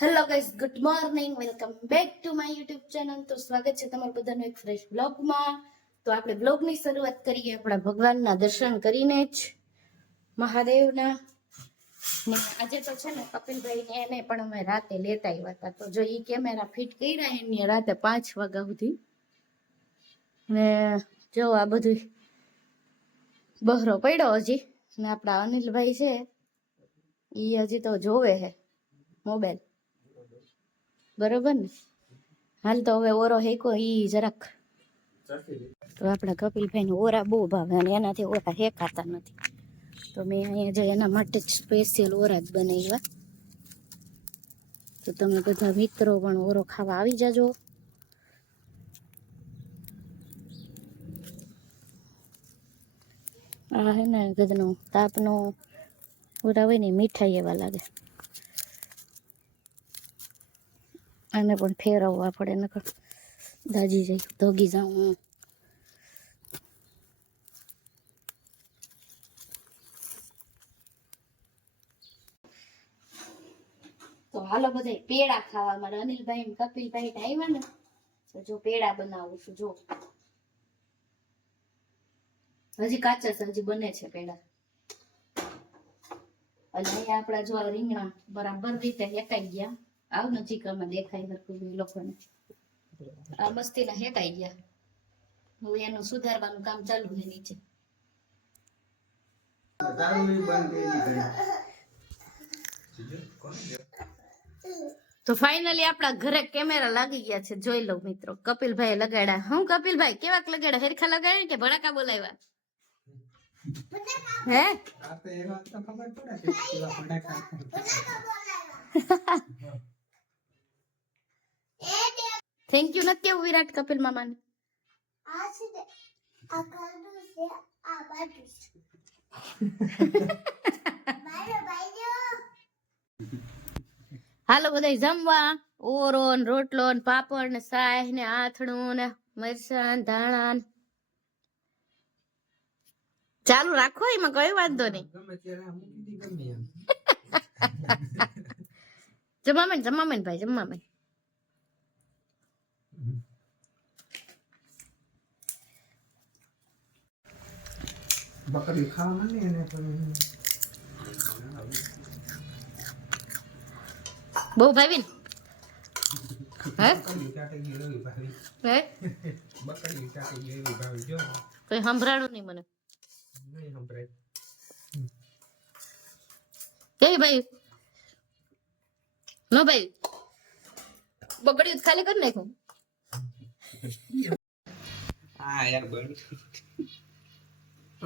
Hello guys, good morning, welcome back to my YouTube channel. તો સ્વાગત છે તમારું બધાનું એક ફ્રેશ બ્લોગમાં. તો આપણે બ્લોગની શરૂઆત કરીએ આપણા ભગવાનના દર્શન કરીને જ, મહાદેવના. ને આજે તો છે ને કપિલભાઈને એને પણ અમે રાતે લેતા આવ્યા હતા. તો જો એ કેમેરા ફિટ કર્યા એની રાતે 5 વાગ્યા સુધી. ને જો આ બધું બહરો પડ્યો હજી. ને આપણા અનિલભાઈ છે એ હજી તો જોવે છે મોબાઈલ. બરોબર ને? હાલ તો હવે ઓરો હેકો ઈ જરાક. તો આપણા કપિલભાઈને ઓરા બહુ ભાવે અને એનાથી ઓરા હેકાતા નથી. તો મેં અહીંયા જે એના માટે જ સ્પેશિયલ ઓરા જ બનાવ્યા. તો તમે બધા મિત્રો પણ ઓરો ખાવા આવી જાજો. આ હે ને ગદનો તાપનો ઓરા હોય ને મીઠાઈ એવા લાગે. આને પણ ફેરવવા પડે નકર દાજી જાય ધોગી જાઉં. તો હાલો બધા પેડા ખાવા. મારા અનિલભાઈ ને કપિલભાઈ આવ્યા ને તો જો પેડા બનાવું છું. જો હજી કાચા છે, હજી બને છે પેડા. અને અહીંયા આપડા જો રીંગણા બરાબર રીતે હેકાઈ ગયા. આવ નજીકમાં દેખાય હરખું એ લોકોને. આ મસ્તીના હેકાઈ ગયા. હવે એનું સુધારવાનું કામ ચાલુ છે નીચે. તો ફાઇનલી આપણા ઘરે કેમેરા લાગી ગયા છે. જોઈ લો મિત્રો, કપિલભાઈ લગાડ્યા. હું કપિલભાઈ કેવાક લગાડ્યા? હરખા લગાડ્યા કે ભડાકા બોલાવ્યા? હે થેન્ક યુ નથી કેવું વિરાટ કપિલ મામાને? હાલો બધા જમવા. ઓરો ને રોટલો ને પાપડ ને સાય ને આથણું ને મરચાં ધાણા ચાલુ રાખો, એમાં કઈ વાંધો નહીં. જમામેન જમામેન ભાઈ જમામેન. બકરી ખાવાની એને પણ બહુ ભાવી ને? હે બકરી ચાટી ગઈ એવી ભાવી. હે બકરી ચાટી ગઈ એવી ભાવી. જો કઈ સંભળાણું નહીં મને. નહીં સંભળાય. કઈ ભાઈ નો ભાઈ બકડી ખાલી કરી નાખું. હા યાર બંધ.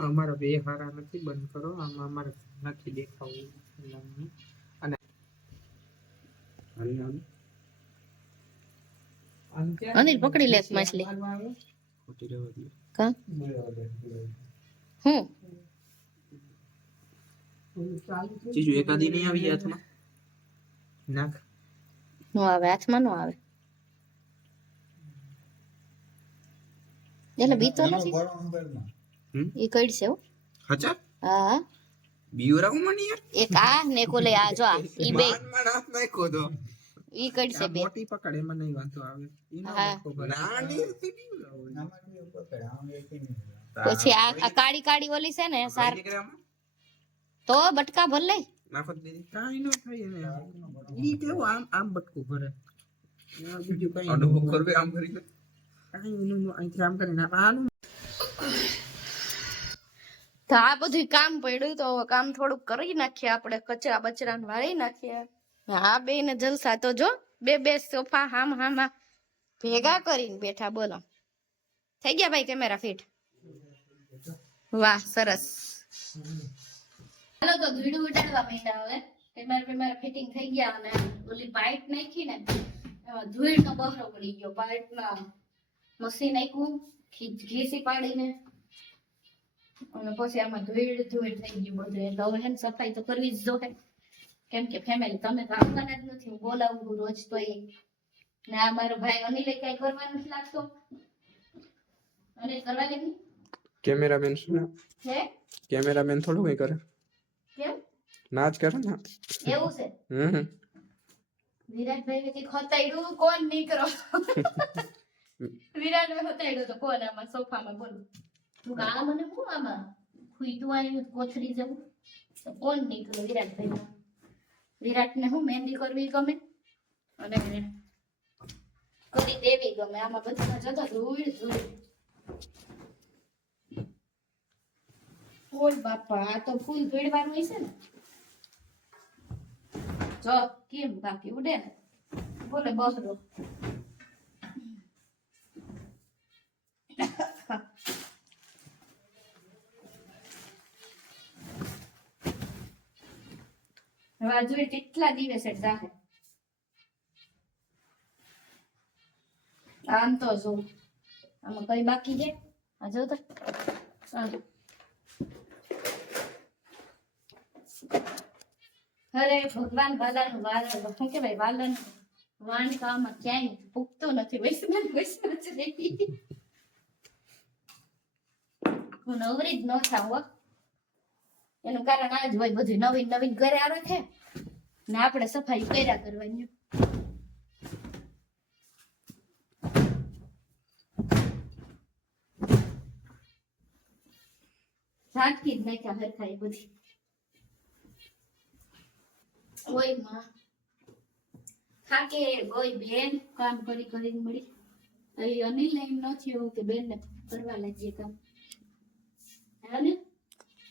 અમારા બે હારા નથી, બંધ કરો. આમાં અમારે નથી દેખાવું. અને અનિલ પકડી લે માછલી. કા હું ચીજુ એકાદી નહીં આવી હાથમાં નાખ. નો આવે હાથમાં, નો આવે. એટલે બીતો નથી. ઈ કઈડ છે હો. હચા હા બીવરાવ મને યાર. એક આ ને કોલે આ જો આ ઈ બે માન હાથ નાખ્યો તો ઈ કઈડ છે બે. મોટી પકડ એમાં નહીં વાંધો આવે. હા. નાની પછી આ કાળી કાળી ઓલી છે ને સાર તો બટકા ભર લે. નાખો દીદી કાઈ ન થાય એને. ઈ કેવું આમ આમ બટકું ભરે. બીજું કઈ અનુભવ કરવે આમ કરીને કાઈ નું અહીંથી આમ કરીને આનું. તો આ બધું કામ પડ્યું તો કામ થોડુંક કરી નાખીએ આપણે. કચરા બચરા વાળી નાખીએ. હા બે ને જલસા તો જો બે બે સોફા હામ હામા ભેગા કરીને બેઠા. બોલો થઈ ગયા ભાઈ કેમેરા ફિટ? વાહ સરસ. હાલો તો ધૂળું ઉડાડવા માંડ્યા. હવે કેમેરા ફિટિંગ થઈ ગયા અને ઓલી પાઇપ નાખી ને એમાં ધૂળ નો બહરો પડી ગયો. પાઇપ માં મશીન નાખ્યું ઘીસી પાડીને અને પછી આમાં ધૂળ થઈ ગયું બધું. એટલે હવે હે સફાઈ તો કરવી જ જોઈએ. કેમ કે ફેમિલી તમે તો આવવાના જ નથી. હું બોલાવું રોજ તો એ ને આ મારો ભાઈ અનિલે કઈ કરવાનું નથી લાગતો. અનિલ કરવા દે કેમેરામેન શું હે? કેમેરામેન થોડું કઈ કરે. કેમ નાચ કરે ને. એવું છે? વિરાટભાઈ કઈક હતાડ્યું કોણ નીકળો વિરાટભાઈ હતાડ્યું તો કોણ આમાં સોફામાં બોલ તું આ મને હું આમાં ખુઈતું આવ્યું કોથળી જવું તો કોણ નીકળ્યું વિરાટભાઈ વિરાટને હું મહેંદી કરવી ગમે અને કરી દેવી ગમે આમાં બધા જતો ધૂળ ધૂળ ઓય બાપા આ તો ફૂલ ભેળવાનું હશે ને જો કેમ બાકી ઉડે ને બોલે બસરો રાજુ કેટલા દિવસે જાહે આમ તો જો આમાં કઈ બાકી છે આ જો તો અરે ભગવાન વાલાનું વાલન શું કેવાય વાલન વાણકામાં ક્યાંય પૂગતો નથી વૈષ્ણવ જ રહી હું નવરી જ ન થાવ એનું કારણ આ જ હોય બધું નવીન નવીન ઘરે આવે છે ને આપણે સફાઈ કર્યા કરવાની ઝાટકી જ નાખ્યા હરખાઈ બધી ઓય માં થાકે ઓય બેન કામ કરી કરીને મળી અહીં અનિલ ને એમ નથી એવું કે બેન ને કરવા લાગીએ કામ હે ને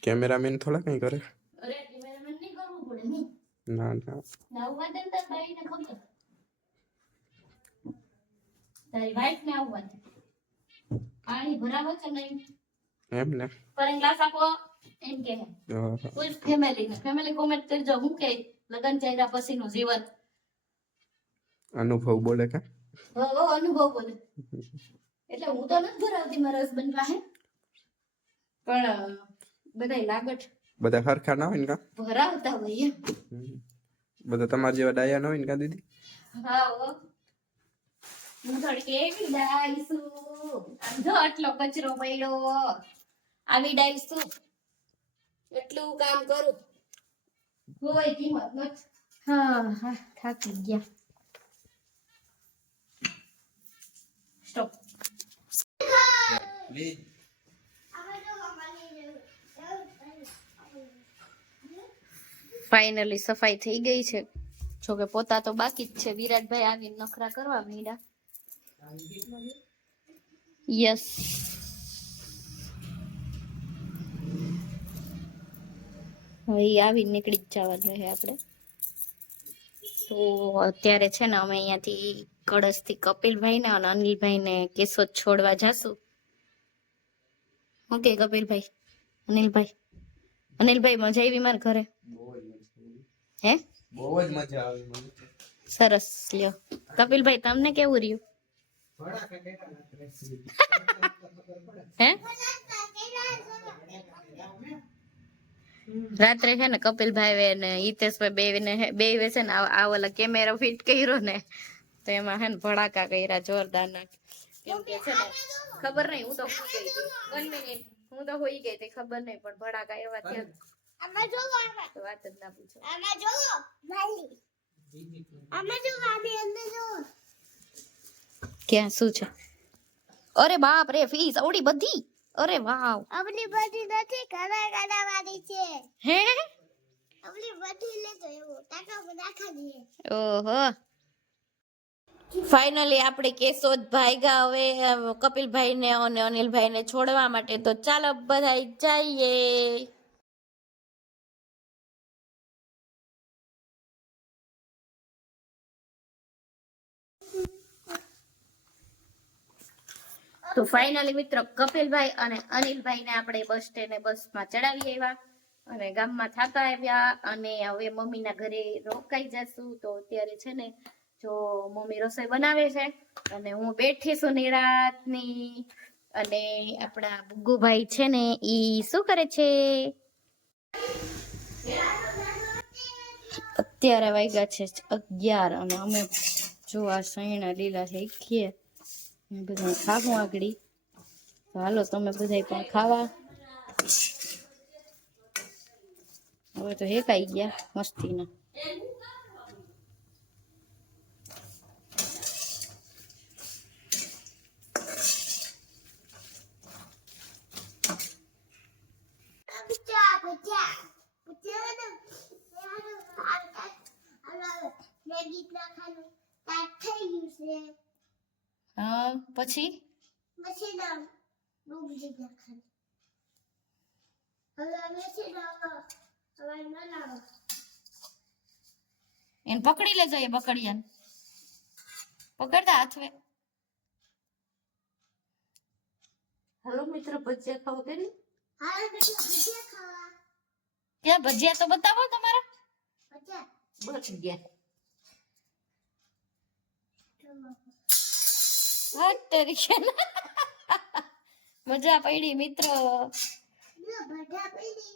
કેમેરામેન થોડા કઈ કરે અરે કેમેરામેન નહીં કરવું પડે હું ના ના આવવા દે તાર ભાઈ ને ખબર તારી વાઈફ ને આવવા દે પાણી ભરાવો છે નહીં એમ ને પર ગ્લાસ આપો એમ કે ફૂલ ફેમિલી કોમેન્ટ કરજો હું કે લગન ચાલ્યા પછીનું જીવન અનુભવ બોલે કે હો અનુભવ બોલે એટલે હું તો નથી ભરાવતી મારા હસબન્ડ પાસે પણ બધાય લાગટ બધા હરખા ના હોય ને કા ભરાવતા હોય બધા તમારા જેવા ડાયા ના હોય ને કા દીદી હા હો હું થોડી કેવી ડાઈશું આમ જો આટલો કચરો પડ્યો આવી ડાઈશું એટલું કામ કરું કોઈ કિંમત નથી હા થાકી ગયા સ્ટોપ ફાઇનલી સફાઈ થઈ ગઈ છે જોકે પોતા તો બાકી જ છે વિરાટભાઈ આવીને નખરા કરવા માંડ્યા યસ હવે આવી નીકળી જ જવાનું છે આપણે તો અત્યારે છે ને અમે અહીંયાથી કળશથી કપિલભાઈ ને અને અનિલભાઈ ને કેશોદ છોડવા જાશું ઓકે કપિલભાઈ અનિલભાઈ મજા આવી મારા ઘરે હે બહુ જ મજા આવી મને સરસ લ્યો કપિલભાઈ તમને કેવું રહ્યું હે રાત્રે છે ને કપિલભાઈ ને હિતેશભાઈ બે છે ને આ ઓલા કેમેરા ફિટ કર્યો ને તો એમાં છે ને ભડાકા કર્યા જોરદાર ના કેમ કે છે ને ખબર નહીં હું તો હોઈ ગઈ હતી 1 મિનિટ હું તો હોઈ ગઈ હતી ખબર નહીં પણ ભડાકા એવા થયા તો વાત જ ના પૂછો ક્યાં શું છે અરે બાપ રે ફીસ આવડી બધી અરે વાવ આપણી બધી નથી ઘણા ઘણા વાળી છે હે આપણી બધી લેતો એવું ટાકા નાખા દઈએ ઓહો ફાઇનલી આપણે કેશોદ ભાઈગા હવે કપિલભાઈ ને અને અનિલભાઈ ને છોડવા માટે તો ચાલો બધા જઈએ તો ફાઇનલી મિત્રો કપિલભાઈ અને અનિલભાઈ ને આપણે બસ સ્ટેન્ડે બસમાં ચડાવી આવ્યા અને ગામમાં થાકા આવ્યા અને હવે મમ્મીના ઘરે રોકાઈ જશું તો અત્યારે છે ને જો મમ્મી રસોઈ બનાવે છે અને હું બેઠી છું નિરાતની અને આપણા બુગુભાઈ છે ને ઈ શું કરે છે અત્યારે વાગ્યા છે 11 અને અમે જો આ સૈણા લીલા છે ખીએ બધા ખાવું આગળી તો હાલો તમે બધા પણ ખાવા હવે તો હેકાઈ ગયા મસ્તીના ગીત નાખવાનું તાટ થઈ ગયું છે હા પછી પછી ના ડૂબ ગીત નાખવાનું હવે અમે છે ને હવે બનાવો એને પકડી લેજો એ બકડિયાને પકડતા હાથવે હાલો મિત્રો ભજીયા ખાવ કે નહીં હા બેટા ભજીયા ખાવા ક્યાં ભજીયા તો બતાવો તમારા ભજીયા બસ ગયા ચલો હટ તરીકે મજા પડી મિત્રો ના બધા પડી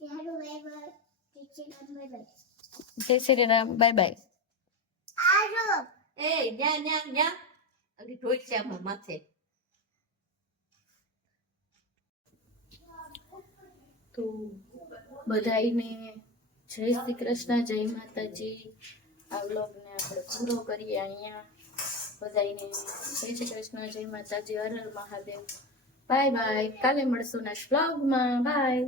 યારું વેવા ટીચર નંબર જય શ્રી રામ બાય બાય આરો એ ન્યા ન્યા ન્યા અલી ઢોઈચામાં માથે તો બધાઈને જય શ્રી કૃષ્ણ જય માતાજી આ વ્લોગને આપણે પૂરો કરીએ અહીંયા બધાઈને જય શ્રી કૃષ્ણ જય માતાજી હર હર મહાદેવ બાય બાય કાલે મળશું નેક્સ્ટ વ્લોગમાં બાય